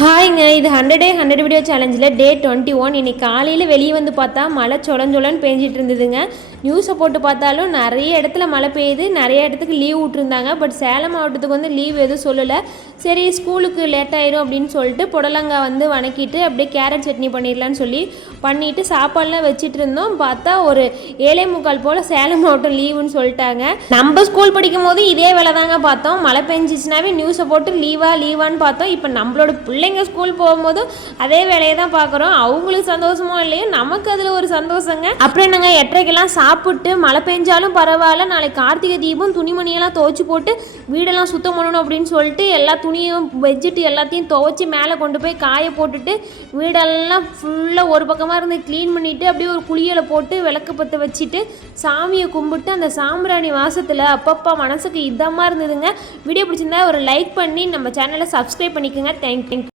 ஹாய்ங்க, இது 100 டே 100 வீடியோ சேலஞ்சில் டே 21. இன்னைக்கு காலையில் வெளியே வந்து பார்த்தா மழை சொலஞ்சொலன்னு பேஞ்சிட்டு இருந்ததுங்க. நியூஸை போட்டு பார்த்தாலும் நிறைய இடத்துல மழை பெய்யுது, நிறைய இடத்துக்கு லீவ் விட்டுருந்தாங்க. பட் சேலம் மாவட்டத்துக்கு வந்து லீவ் எதுவும் சொல்லலை. சரி, ஸ்கூலுக்கு லேட் ஆயிரும் அப்படின்னு சொல்லிட்டு புடலங்காய் வந்து வணக்கிட்டு அப்படியே கேரட் சட்னி பண்ணிடலான்னு சொல்லி பண்ணிவிட்டு சாப்பாடுலாம் வச்சுட்டு இருந்தோம். பார்த்தா ஒரு 7:45 போல் சேலம் மாவட்டம் லீவுன்னு சொல்லிட்டாங்க. நம்ம ஸ்கூல் படிக்கும் போது இதே வேலை தாங்க பார்த்தோம். மழை பெஞ்சிச்சுனாவே நியூஸை போட்டு லீவான்னு பார்த்தோம். இப்போ நம்மளோட பிள்ளைங்க ஸ்கூல் போகும்போதும் அதே வேலையை தான் பார்க்குறோம். அவங்களுக்கு சந்தோஷமோ இல்லையோ, நமக்கு அதில் ஒரு சந்தோஷங்க. அப்புறம் என்னங்க, 8:30க்கெல்லாம் சாப்பிட்டு மழை பெஞ்சாலும் பரவாயில்ல, நாளைக்கு கார்த்திகை தீபம், துணிமணியெல்லாம் துவைச்சி போட்டு வீடெல்லாம் சுத்தம் பண்ணணும் அப்படின்னு சொல்லிட்டு எல்லா துணியும் வெஜ்ஜிட்டு எல்லாத்தையும் துவைச்சி மேலே கொண்டு போய் காய போட்டுட்டு வீடெல்லாம் ஃபுல்லாக ஒரு பக்கமாக இருந்து க்ளீன் பண்ணிவிட்டு அப்படியே ஒரு குளியலை போட்டு விளக்கு பற்ற வச்சுட்டு சாமியை கும்பிட்டு அந்த சாம்பிராணி வாசத்தில் அப்பப்போ மனசுக்கு இதமாக இருந்ததுங்க. வீடியோ பிடிச்சிருந்தா ஒரு லைக் பண்ணி நம்ம சேனலை சப்ஸ்கிரைப் பண்ணிக்கோங்க. தேங்க்யூ.